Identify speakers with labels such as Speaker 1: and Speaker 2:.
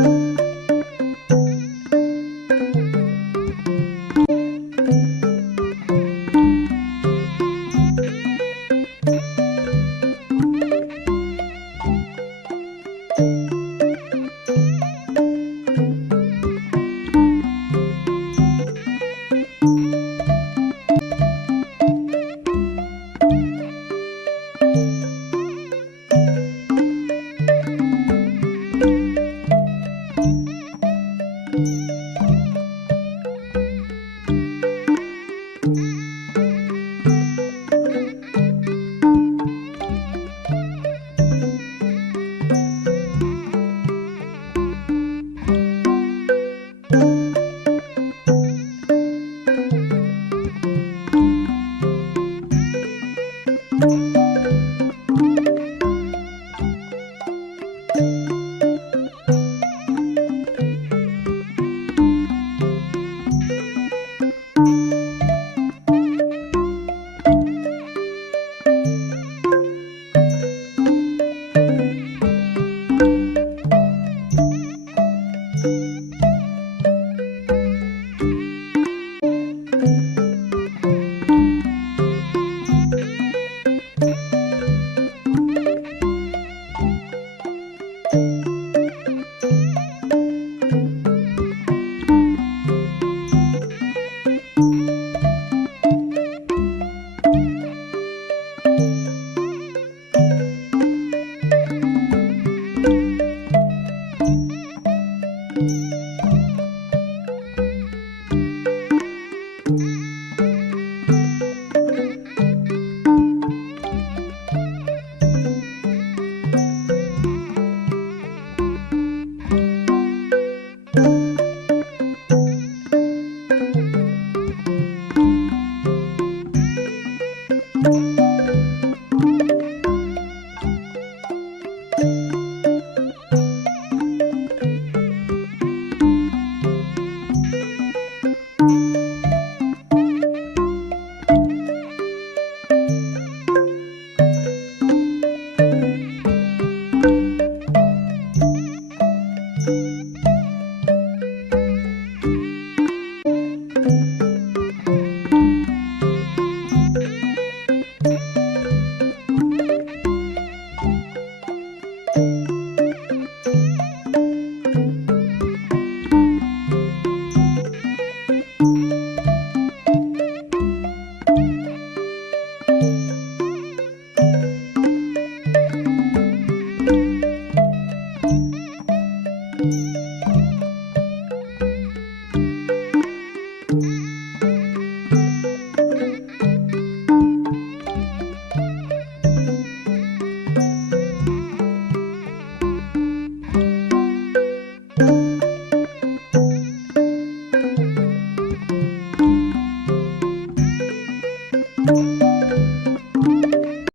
Speaker 1: thank you